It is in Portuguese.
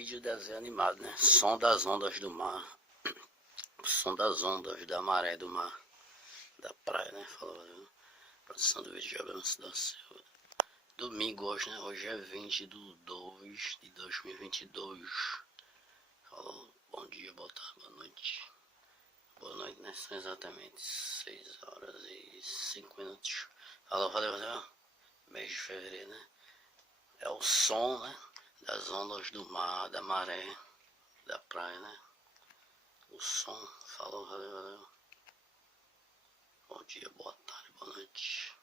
vídeo desenho animado, né? Som das ondas do mar. O som das ondas, da maré do mar. Da praia, né? Falou, produção do vídeo de Abraço da Silva. Domingo hoje, né? Hoje é 20/2 de 2022. Falou, bom dia, boa tarde, boa noite. Boa noite, né? São exatamente 6 horas e 5 minutos. Falou, valeu. Mês de fevereiro, né? É o som, né? Das ondas do mar, da maré, da praia, né? O som. Falou, valeu. Bom dia, boa tarde, boa noite.